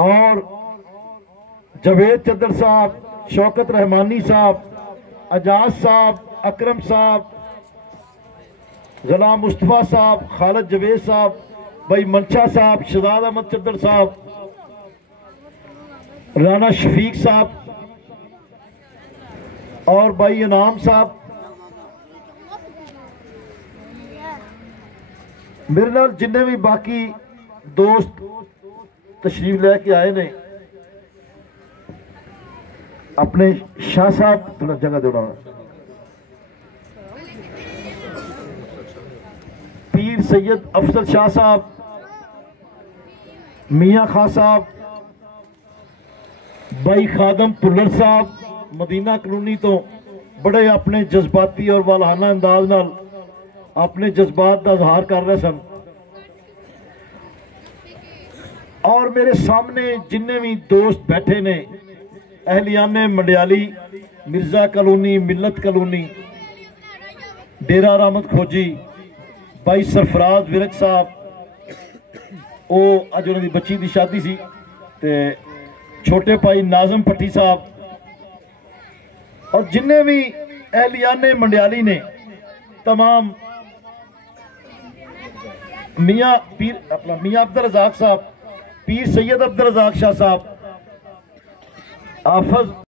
और जवेद चद्दर साहब, शौकत रहमानी साहब, अजाज साहब, अकरम साहब, गुलाम मुस्तफ़ा साहब, खालिद जवेद साहब, भाई मनशा साहब, शहजाद अहमद चद्दर साहब, राना शफीक साहब और भाई इनाम साहब। मेरे नाल जिन्ने भी बाकी दोस्त तशरीफ लेके आए ने, अपने शाह साहब थोड़ा जगह देना, पीर सैयद अफजल शाह साहब, मियाँ खां साहब, भाई खादम पुलर साहब मदीना कलोनी तो बड़े अपने जज्बाती और वालहाना अंदाज नाल अपने जज्बात का इजहार कर रहे सन। और मेरे सामने जिन्ने भी दोस्त बैठे ने, अहलियाने मंडियाली, मिर्जा कलोनी, मिल्लत कलोनी, डेरा रहमत खोजी, भाई सरफराज विरक साहब, वो अज उन्होंने बच्ची की शादी सी, ते छोटे भाई नाजम पट्टी साहब और जिन्ने भी अहलियाने मंडियाली ने तमाम, मियाँ पीर अपना मियाँ अब्दुल रज़ाक साहब, पीर सैयद अब्दुल रज़ाक शाह साहब, आफज